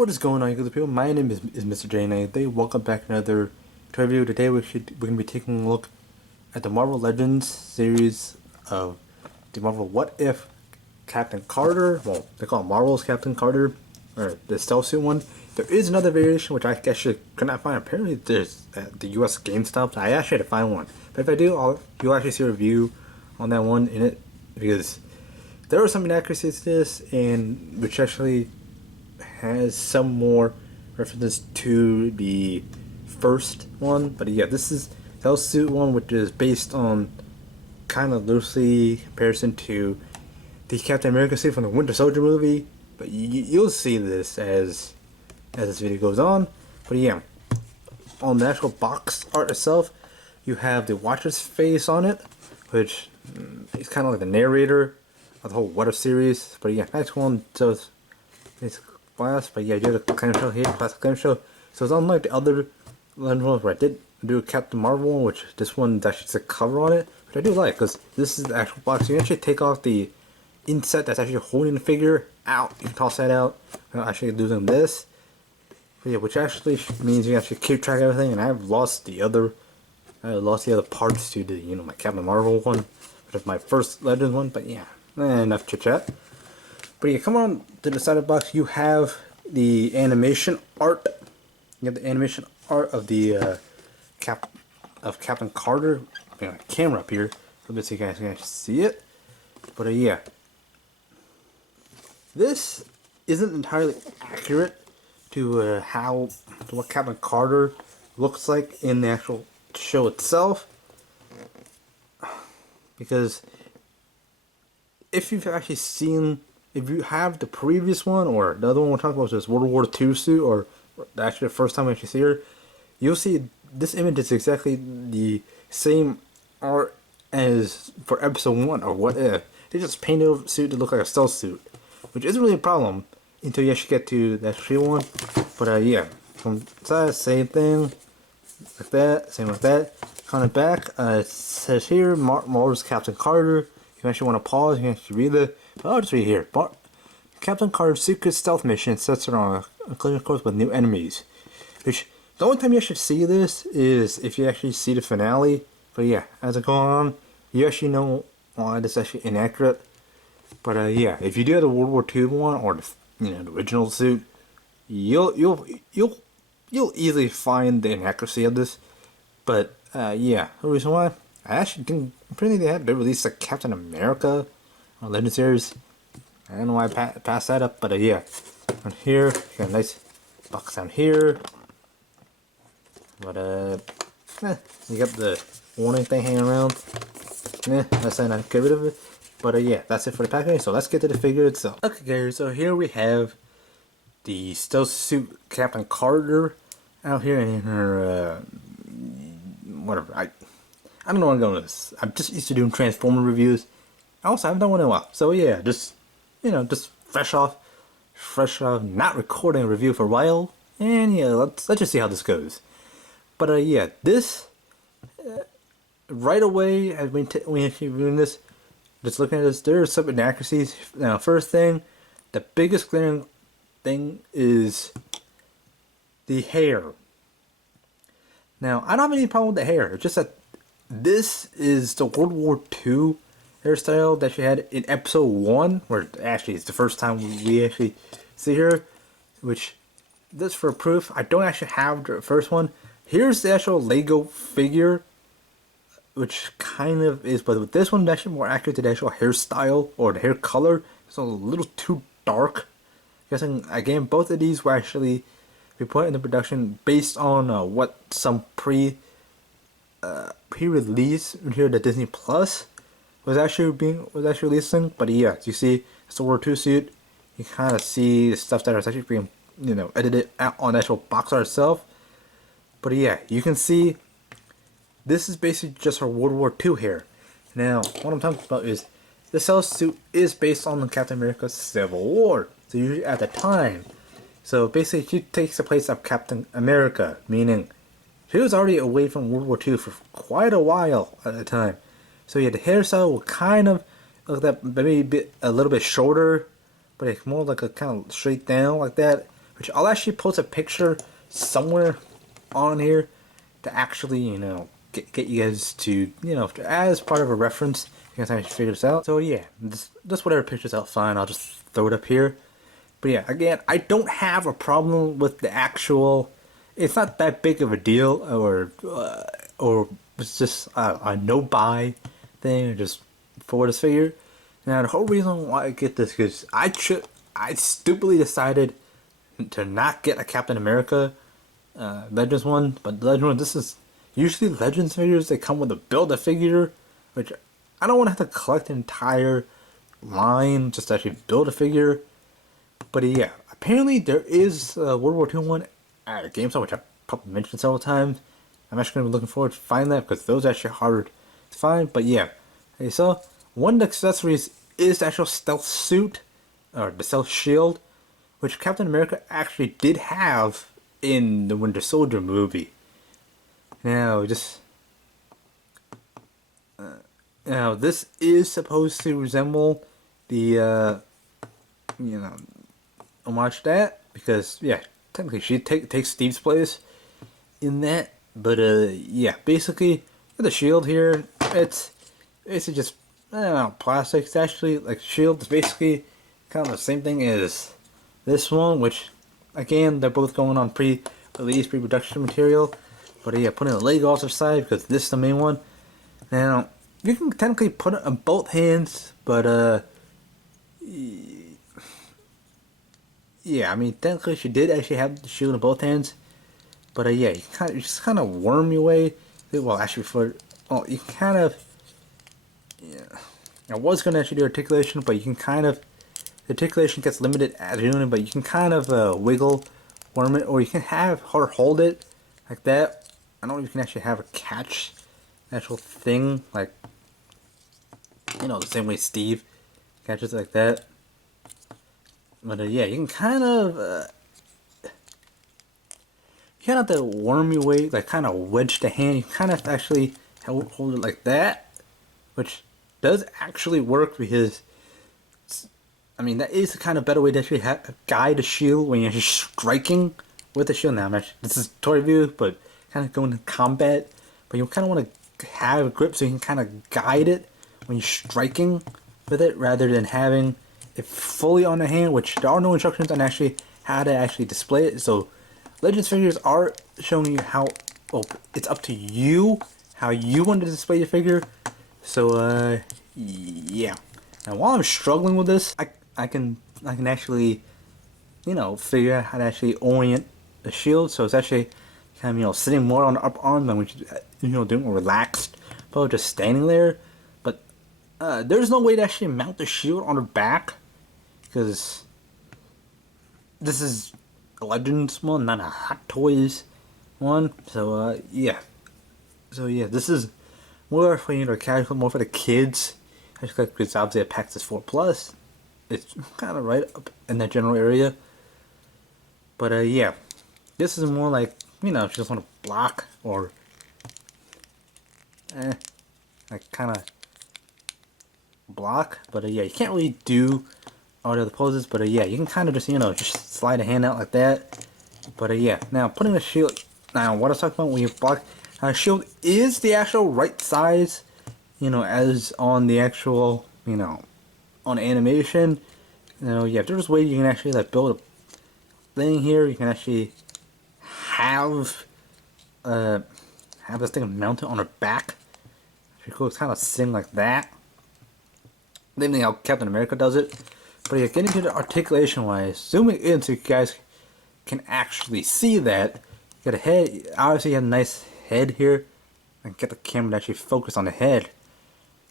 What is going on, good people? My name is Mr. J, and today welcome back to another review. Today we're going to be taking a look at the Marvel Legends series of the Marvel What If Captain Carter. Well, they call it Marvel's Captain Carter, or the Stealth Suit one. There is another variation which I actually could not find. Apparently, there's at the US GameStop. I actually had to find one, but if I do, you'll actually see a review on that one in it because there are some inaccuracies to this, and which actually has some more references to the first one. But yeah, this is the Suit one, which is based on kind of loosely comparison to the Captain America suit from the Winter Soldier movie. But you'll see this as this video goes on. But yeah, on the actual box art itself, you have the Watcher's face on it, which is kind of like the narrator of the whole What If series. But yeah, next one, so it's glass. But yeah, you have the clamshell here, plastic clamshell. So it's unlike the other Legend ones where I did do a Captain Marvel one, which this one is actually just a cover on it, which I do like because this is the actual box. You can actually take off the inset that's actually holding the figure out. You can toss that out without actually losing this. But yeah, which actually means you actually keep track of everything. And I've lost the other parts to the my Captain Marvel one, which is my first Legends one. But yeah, enough chit chat. But yeah, come on to the side of the box. You have the animation art. You have the animation art of the Captain Carter. I got a camera up here, so let's see if you guys can actually see it. But yeah, this isn't entirely accurate to what Captain Carter looks like in the actual show itself, because if you've actually seen, if you have the previous one or the other one we're talking about, is World War II suit, or actually the first time we actually see her, you'll see this image is exactly the same art as for episode 1 or What If. They just painted over the suit to look like a stealth suit, which isn't really a problem until you actually get to the actual one. But yeah, from the side, same thing, like that, same like that. On the back, it says here, Marvel's Captain Carter. If you actually want to pause, you can actually read it. But I'll just read here. Captain Carter's secret stealth mission sets her on a collision course with new enemies. Which, the only time you actually see this is if you actually see the finale. But yeah, as it goes on, you actually know why this is actually inaccurate. But yeah, if you do have the World War II one or the original suit, you'll easily find the inaccuracy of this. But yeah, the reason why I actually didn't. Apparently they released a Captain America Legend series. I don't know why I passed that up, but yeah, on here you got a nice box down here. But you got the warning thing hanging around. That's not get rid of it. But yeah, that's it for the packaging. So let's get to the figure itself. Okay, guys. So here we have the stealth suit Captain Carter out here in her whatever. I don't know where I'm going with this. I'm just used to doing Transformer reviews. Also, I haven't done one in a while. So yeah, just fresh off not recording a review for a while. And yeah, let's just see how this goes. But yeah, this right away as we actually doing this, just looking at this, there are some inaccuracies. Now, first thing, the biggest glaring thing is the hair. Now, I don't have any problem with the hair. It's just that this is the World War II hairstyle that she had in episode 1, where actually it's the first time we actually see her. Which, this for proof, I don't actually have the first one. Here's the actual Lego figure, which kind of is, but with this one, it's actually more accurate to the actual hairstyle or the hair color. It's a little too dark. Guessing again, both of these were actually put into production based on what some pre-release here that Disney Plus was actually releasing. But yeah, you see, it's the World War II suit. You kind of see the stuff that is actually being edited out on the actual box art itself. But yeah, you can see this is basically just her World War II hair. Now, what I'm talking about is the stealth suit is based on the Captain America Civil War. So usually at the time. So basically she takes the place of Captain America, meaning she was already away from World War II for quite a while at the time. So yeah, the hairstyle will kind of look that maybe a little bit shorter, but it's more like a kind of straight down like that. which I'll actually post a picture somewhere on here to actually, get you guys to, as part of a reference, you guys actually figure this out. So yeah, just whatever picture's out fine, I'll just throw it up here. But yeah, again, I don't have a problem with the actual. It's not that big of a deal, or it's just a no buy thing, just for this figure. Now the whole reason why I get this is I stupidly decided to not get a Captain America Legends one, but the Legends one, this is usually Legends figures. They come with a build-a-figure, which I don't want to have to collect an entire line just to actually build a figure. But yeah, apparently there is a World War II one at GameStop, which I probably mentioned several times. I'm actually going to be looking forward to finding that because those are actually harder to find. But yeah, okay, so one of the accessories is the actual stealth suit, or the stealth shield, which Captain America actually did have in the Winter Soldier movie. Now, now this is supposed to resemble the, homage to that, because yeah, technically she takes Steve's place in that. But yeah, basically the shield here, it's just, I don't know, plastic. It's actually like shield is basically kind of the same thing as this one, which again they're both going on pre-release, pre-production material. But yeah, putting the leg off the side because this is the main one. Now you can technically put it on both hands, but yeah, I mean technically she did actually have the shield in both hands. But yeah, you just kind of worm your way. Well, actually, you can kind of. Yeah, I was gonna actually do articulation, but you can kind of. The articulation gets limited as you're doing it, but you can kind of wiggle, worm it, or you can have her hold it like that. I don't know if you can actually have her catch the actual thing, like the same way Steve catches it like that. But yeah, you can kind of. You kind of have to worm your way, like kind of wedge the hand. You kind of have to actually hold it like that, which does actually work because, I mean, that is the kind of better way to actually guide a shield when you're just striking with the shield. Now, this is toy view, but kind of going into combat. But you kind of want to have a grip so you can kind of guide it when you're striking with it, rather than having it fully on the hand, which there are no instructions on actually how to actually display it. So Legends figures are showing you how, well, it's up to you how you want to display your figure. So yeah. Now while I'm struggling with this, I can actually, figure out how to actually orient the shield. So it's actually kind of, sitting more on the upper arm than doing a relaxed, but just standing there. But there's no way to actually mount the shield on her back, because this is a Legends one, not a Hot Toys one. So yeah. So yeah, this is more for casual, more for the kids. Because obviously it packs this 4+. It's kind of right up in that general area. But yeah, this is more like, if you just want to block or like kind of block. But yeah, you can't really do all the other poses. But yeah, you can kind of just just slide a hand out like that. But yeah, now putting the shield. Now what I was talking about when you block, shield is the actual right size, as on the actual, on animation. Yeah, there's ways you can actually like build a thing here. You can actually have this thing mounted on her back. It's kind of sing like that. Same thing how Captain America does it. But yeah, getting to the articulation wise, zooming in so you guys can actually see that. You got a head, obviously you have a nice head here. And get the camera to actually focus on the head.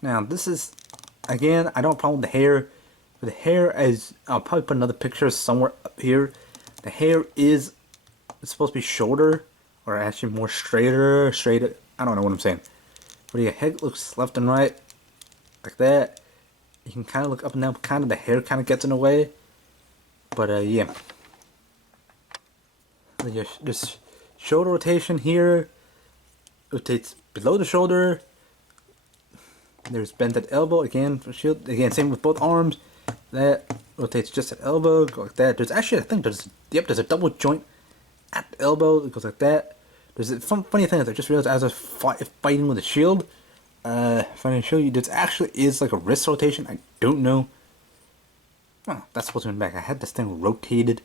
Now this is, again, I don't have a problem with the hair. But the hair is, I'll probably put another picture somewhere up here. The hair is, it's supposed to be shorter, or actually more straighter, I don't know what I'm saying. But yeah, head looks left and right, like that. You can kind of look up and down, kind of the hair kind of gets in the way. But yeah. Just shoulder rotation here. Rotates below the shoulder. There's bent at elbow again for shield. Again, same with both arms. That rotates just at elbow, go like that. There's actually, I think there's a double joint at the elbow. It goes like that. There's a funny thing is I just realized as I was fighting with a shield, if I can show you, this actually is like a wrist rotation. I don't know. Oh, that's supposed to be back. I had this thing rotated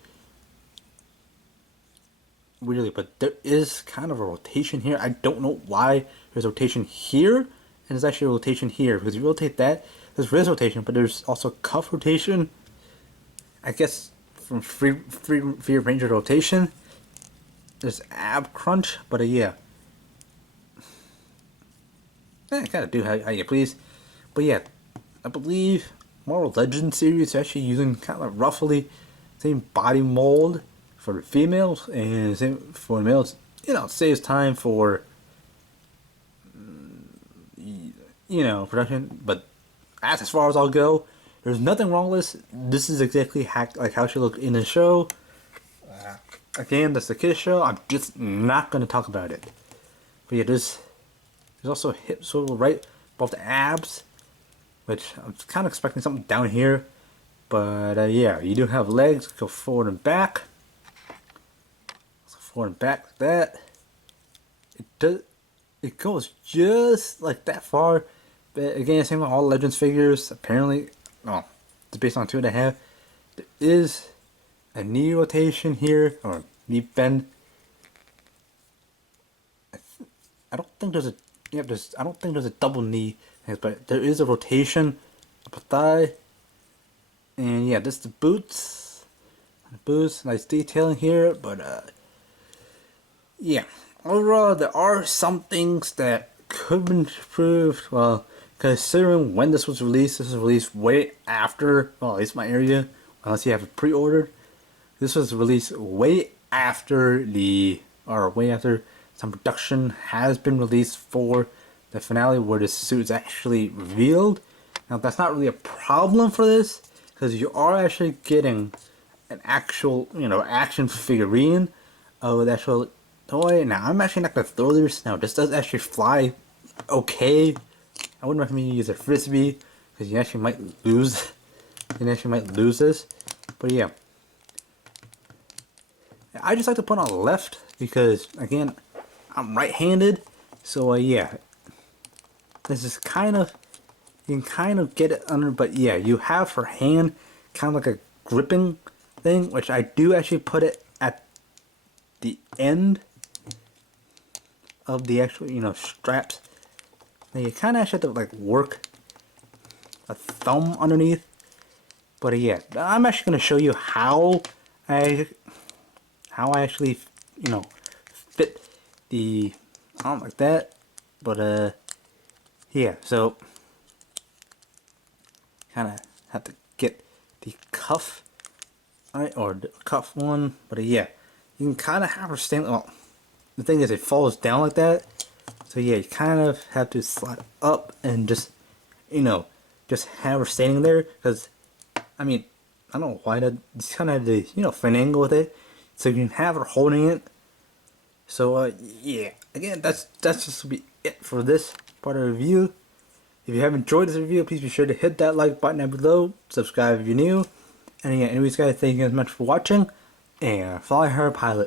weirdly, but there is kind of a rotation here. I don't know why there's a rotation here, and there's actually a rotation here. Because if you rotate that, there's wrist rotation, but there's also cuff rotation. I guess from free range of rotation. There's ab crunch, but yeah. Kind of do how you please. But yeah, I believe Marvel Legends series is actually using kind of roughly same body mold for the females and same for the males. You know, saves time for production. But as far as I'll go, there's nothing wrong with this. This is exactly how she looked in the show. Again, that's the kids show. I'm just not gonna talk about it. But yeah, there's also a hip swivel right above the abs, which I'm kind of expecting something down here. But yeah, you do have legs go forward and back. So forward and back like that. It goes just like that far. But again, same with all Legends figures. Apparently, it's based on 2.5. There is a knee rotation here, or knee bend. I don't think there's a double knee, but there is a rotation up the thigh. And yeah, this is the boots. Nice detailing here, but yeah. Overall, there are some things that could have been improved. Well, considering when this was released way after, well, at least my area, unless you have it pre-ordered. This was released way after some production has been released for the finale where the suit is actually revealed. Now that's not really a problem for this because you are actually getting an actual, action figurine of the actual toy. Now I'm actually not gonna throw this. Now this does actually fly okay. I wouldn't recommend you use a frisbee because you actually might lose. This, but yeah. I just like to put on left because, again, I'm right-handed. So, yeah. This is you can kind of get it under, but yeah, you have her hand kind of like a gripping thing, which I do actually put it at the end of the actual, straps. Now you kind of actually have to, like, work a thumb underneath. But yeah, I'm actually going to show you how I actually, fit the arm like that. But yeah, so kind of have to get the cuff, right, or the cuff one. But yeah, you can kind of have her stand. Well, the thing is, it falls down like that. So yeah, you kind of have to slide up and just have her standing there. Because I mean, I don't know why that. Just kind of have to finagle with it. So you can have her holding it. So yeah, again, that's just to be it for this part of the review. If you have enjoyed this review, please be sure to hit that like button down below. Subscribe if you're new. And yeah, anyways, guys, thank you guys much for watching. And fly her pilot.